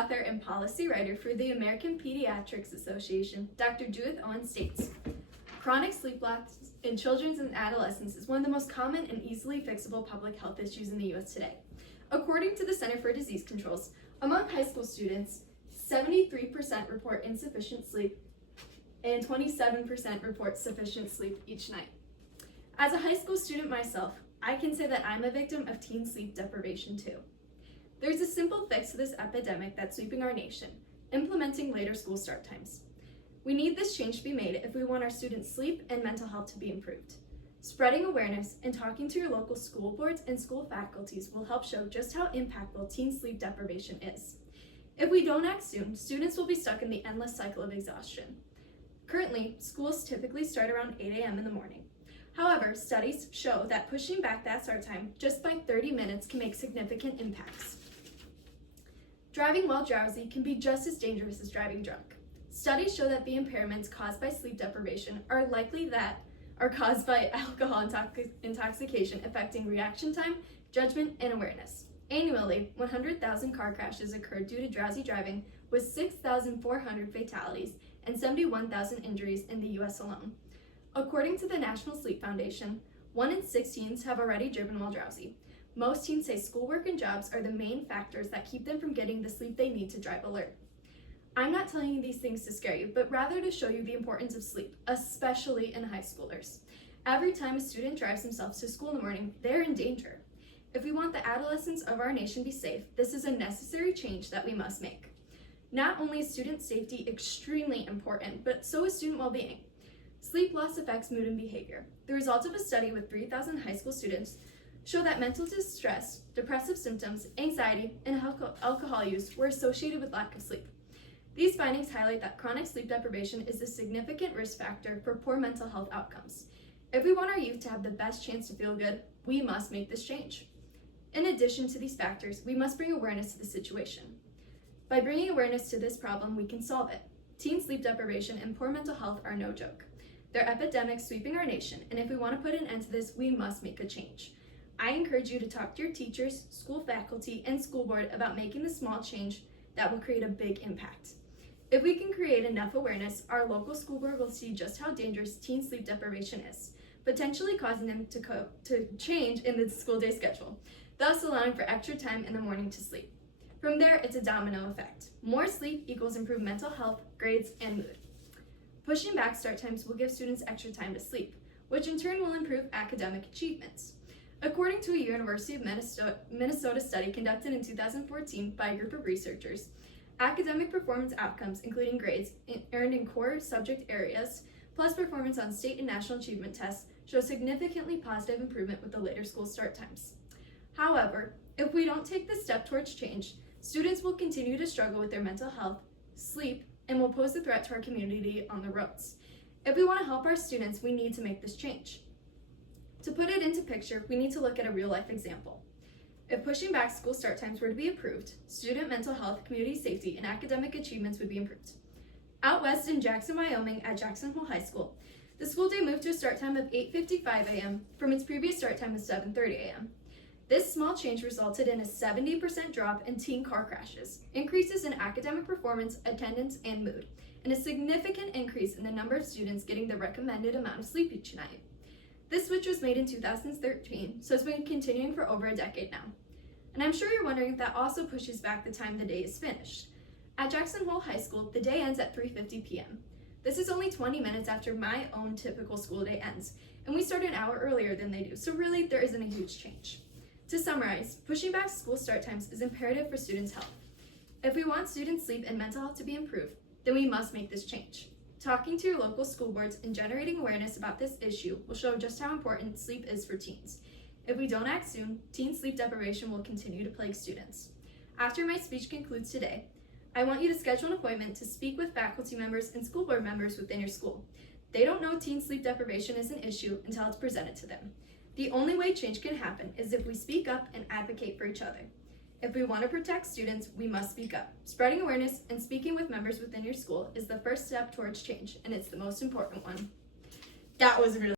author, and policy writer for the American Pediatrics Association, Dr. Judith Owen states, chronic sleep loss in children and adolescents is one of the most common and easily fixable public health issues in the U.S. today. According to the Center for Disease Control's, among high school students, 73% report insufficient sleep and 27% report sufficient sleep each night. As a high school student myself, I can say that I'm a victim of teen sleep deprivation too. There's a simple fix to this epidemic that's sweeping our nation: implementing later school start times. We need this change to be made if we want our students' sleep and mental health to be improved. Spreading awareness and talking to your local school boards and school faculties will help show just how impactful teen sleep deprivation is. If we don't act soon, students will be stuck in the endless cycle of exhaustion. Currently, schools typically start around 8 a.m. in the morning. However, studies show that pushing back that start time just by 30 minutes can make significant impacts. Driving while drowsy can be just as dangerous as driving drunk. Studies show that the impairments caused by sleep deprivation are caused by alcohol intoxication, affecting reaction time, judgment, and awareness. Annually, 100,000 car crashes occurred due to drowsy driving, with 6,400 fatalities and 71,000 injuries in the U.S. alone. According to the National Sleep Foundation, 1 in 6 teens have already driven while drowsy. Most teens say schoolwork and jobs are the main factors that keep them from getting the sleep they need to drive alert. I'm not telling you these things to scare you, but rather to show you the importance of sleep, especially in high schoolers. Every time a student drives themselves to school in the morning, they're in danger. If we want the adolescents of our nation to be safe, this is a necessary change that we must make. Not only is student safety extremely important, but so is student well-being. Sleep loss affects mood and behavior. The results of a study with 3,000 high school students show that mental distress, depressive symptoms, anxiety, and alcohol use were associated with lack of sleep. These findings highlight that chronic sleep deprivation is a significant risk factor for poor mental health outcomes. If we want our youth to have the best chance to feel good, we must make this change. In addition to these factors, we must bring awareness to the situation. By bringing awareness to this problem, we can solve it. Teen sleep deprivation and poor mental health are no joke. They're epidemics sweeping our nation, and if we want to put an end to this, we must make a change. I encourage you to talk to your teachers, school faculty, and school board about making the small change that will create a big impact. If we can create enough awareness, our local school board will see just how dangerous teen sleep deprivation is, potentially causing them to change in the school day schedule, thus allowing for extra time in the morning to sleep. From there, it's a domino effect. More sleep equals improved mental health, grades, and mood. Pushing back start times will give students extra time to sleep, which in turn will improve academic achievements. According to a University of Minnesota study conducted in 2014 by a group of researchers, academic performance outcomes, including grades earned in core subject areas, plus performance on state and national achievement tests, show significantly positive improvement with the later school start times. However, if we don't take this step towards change, students will continue to struggle with their mental health, sleep, and will pose a threat to our community on the roads. If we want to help our students, we need to make this change. To put it into picture, we need to look at a real-life example. If pushing back school start times were to be approved, student mental health, community safety, and academic achievements would be improved. Out west in Jackson, Wyoming at Jackson Hole High School, the school day moved to a start time of 8:55 a.m. from its previous start time of 7:30 a.m. This small change resulted in a 70% drop in teen car crashes, increases in academic performance, attendance, and mood, and a significant increase in the number of students getting the recommended amount of sleep each night. This switch was made in 2013, so it's been continuing for over a decade now. And I'm sure you're wondering if that also pushes back the time the day is finished. At Jackson Hole High School, the day ends at 3:50 p.m. This is only 20 minutes after my own typical school day ends, and we start an hour earlier than they do, so really there isn't a huge change. To summarize, pushing back school start times is imperative for students' health. If we want students' sleep and mental health to be improved, then we must make this change. Talking to your local school boards and generating awareness about this issue will show just how important sleep is for teens. If we don't act soon, teen sleep deprivation will continue to plague students. After my speech concludes today, I want you to schedule an appointment to speak with faculty members and school board members within your school. They don't know teen sleep deprivation is an issue until it's presented to them. The only way change can happen is if we speak up and advocate for each other. If we want to protect students, we must speak up. Spreading awareness and speaking with members within your school is the first step towards change, and it's the most important one. That was really